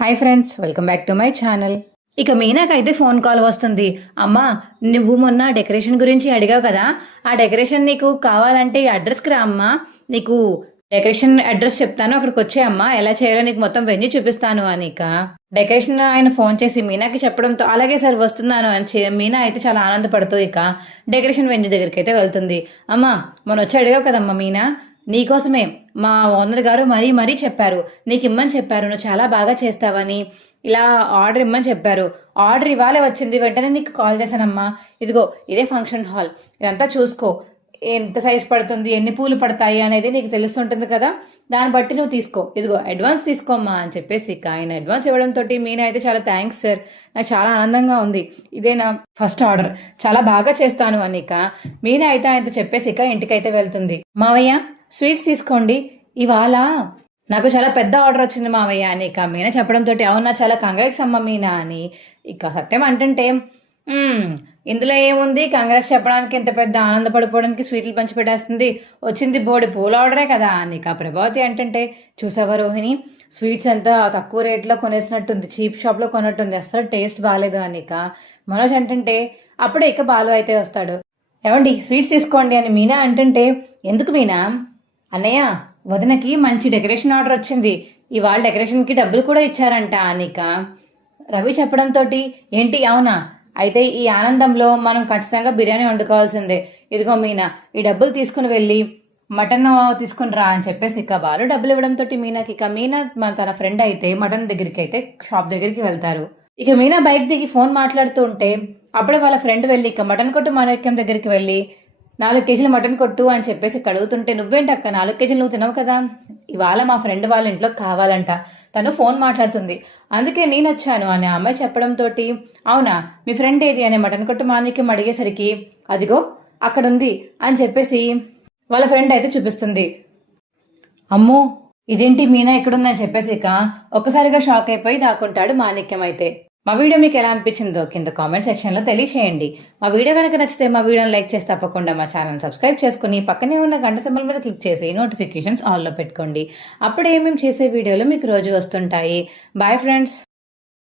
Hi friends, welcome back to my channel. ఇక మీనాకైతే phone call వస్తుంది. అమ్మా, నువ్వు మొన్న డెకరేషన్ గురించి అడిగావు కదా, ఆ డెకరేషన్ నీకు కావాలంటే ఈ అడ్రస్కి రా అమ్మా, నీకు డెకరేషన్ అడ్రస్ చెప్తాను, అక్కడికి వచ్చే అమ్మా, ఎలా చేయాలో నీకు మొత్తం వెన్యూ చూపిస్తాను అని. ఇక డెకరేషన్ ఆయన ఫోన్ చేసి మీనాకి చెప్పడంతో అలాగే సార్ వస్తున్నాను అని మీనా అయితే చాలా ఆనందపడుతూ ఇక డెకరేషన్ వెన్యూ దగ్గరికి అయితే వెళ్తుంది. అమ్మా, మొన్న వచ్చి అడిగావు కదమ్మా మీనా, నీకోసమే మా ఓనర్ గారు మరీ చెప్పారు, నీకు ఇమ్మని చెప్పారు, నువ్వు చాలా బాగా చేస్తావని, ఇలా ఆర్డర్ ఇమ్మని చెప్పారు. ఆర్డర్ ఇవ్వాలే వచ్చింది, వెంటనే నీకు కాల్ చేశానమ్మా. ఇదిగో ఇదే ఫంక్షన్ హాల్, ఇదంతా చూసుకో, ఎంత సైజ్ పడుతుంది, ఎన్ని పూలు పడతాయి అనేది నీకు తెలుస్తుంటుంది కదా, దాన్ని బట్టి నువ్వు తీసుకో, ఇదిగో అడ్వాన్స్ తీసుకోమ్మా అని చెప్పేసి ఇక ఆయన అడ్వాన్స్ ఇవ్వడంతో మీనా అయితే చాలా థ్యాంక్స్ సార్, నాకు చాలా ఆనందంగా ఉంది, ఇదే నా ఫస్ట్ ఆర్డర్, చాలా బాగా చేస్తాను అని. ఇక మీనా అయితే ఆయనతో చెప్పేసి ఇక ఇంటికైతే వెళ్తుంది. మావయ్య స్వీట్స్ తీసుకోండి, ఇవాళ నాకు చాలా పెద్ద ఆర్డర్ వచ్చింది మావయ్య అని ఇక మీనా చెప్పడంతో అవునా, చాలా కంగ్రాట్స్ అమ్మ మీనా అని. ఇక సత్యం అంటుంటే ఇందులో ఏముంది, కంగ్రాట్స్ చెప్పడానికి ఇంత పెద్ద ఆనందపడిపోవడానికి స్వీట్లు పంచిపెట్టేస్తుంది, వచ్చింది బోడి పూల ఆర్డరే కదా అని. ఇక ప్రభావతి అంటుంటే చూసావా రోహిణి, స్వీట్స్ అంతా తక్కువ రేట్లో కొనేసినట్టుంది, చీప్ షాప్లో కొన్నట్టుంది, అస్సలు టేస్ట్ బాగాలేదు అని. ఇక మనోజ్ అంటుంటే అప్పుడే ఇక బాలు అయితే వస్తాడు. ఏమండి స్వీట్స్ తీసుకోండి అని మీనా అంటుంటే, ఎందుకు మీనా, అన్నయ్య వదినకి మంచి డెకరేషన్ ఆర్డర్ వచ్చింది, ఇవాళ డెకరేషన్కి డబ్బులు కూడా ఇచ్చారంట అనిక రవి చెప్పడంతో ఏంటి అవునా, అయితే ఈ ఆనందంలో మనం ఖచ్చితంగా బిర్యానీ వండుకోవాల్సిందే, ఇదిగో మీనా ఈ డబ్బులు తీసుకుని వెళ్ళి మటన్ తీసుకుని రా అని చెప్పేసి ఇక బాలు డబ్బులు ఇవ్వడంతో మీనాకి ఇక మీనా తన ఫ్రెండ్ అయితే మటన్ దగ్గరికి అయితే షాప్ దగ్గరికి వెళ్తారు. ఇక మీనా బైక్ దిగి ఫోన్ మాట్లాడుతూ ఉంటే అప్పుడే వాళ్ళ ఫ్రెండ్ వెళ్ళి ఇక మటన్ కొట్టు మాణిక్యం దగ్గరికి వెళ్ళి 4 కేజీలు మటన్ కొట్టు అని చెప్పేసి అడుగుతుంటే, నువ్వేంటి అక్క 4 కేజీలు నువ్వు తినవు కదా, ఇవాళ మా ఫ్రెండ్ వాళ్ళ ఇంట్లో కావాలంట, తను ఫోన్ మాట్లాడుతుంది, అందుకే నేను వచ్చాను అని అమ్మాయి చెప్పడంతో అవునా మీ ఫ్రెండ్ ఏది అని మటన్ కొట్టు మాణిక్యం అడిగేసరికి అదిగో అక్కడుంది అని చెప్పేసి వాళ్ళ ఫ్రెండ్ అయితే చూపిస్తుంది. అమ్మో ఇదేంటి మీనా ఎక్కడుందని చెప్పేసి ఇక ఒక్కసారిగా షాక్ అయిపోయి దాక్కుంటాడు మాణిక్యం అయితే. మా వీడియో మీకు ఎలా అనిపించిందో కింద కామెంట్ సెక్షన్లో తెలియచేయండి. మా వీడియో కనుక నచ్చితే మా వీడియోని లైక్ చేసి తప్పకుండా మా ఛానల్ సబ్స్క్రైబ్ చేసుకుని పక్కనే ఉన్న గంట సింబల్ మీద క్లిక్ చేసి నోటిఫికేషన్స్ ఆల్లో పెట్టుకోండి. అప్పుడే మేము చేసే వీడియోలు మీకు రోజు వస్తుంటాయి. Bye friends.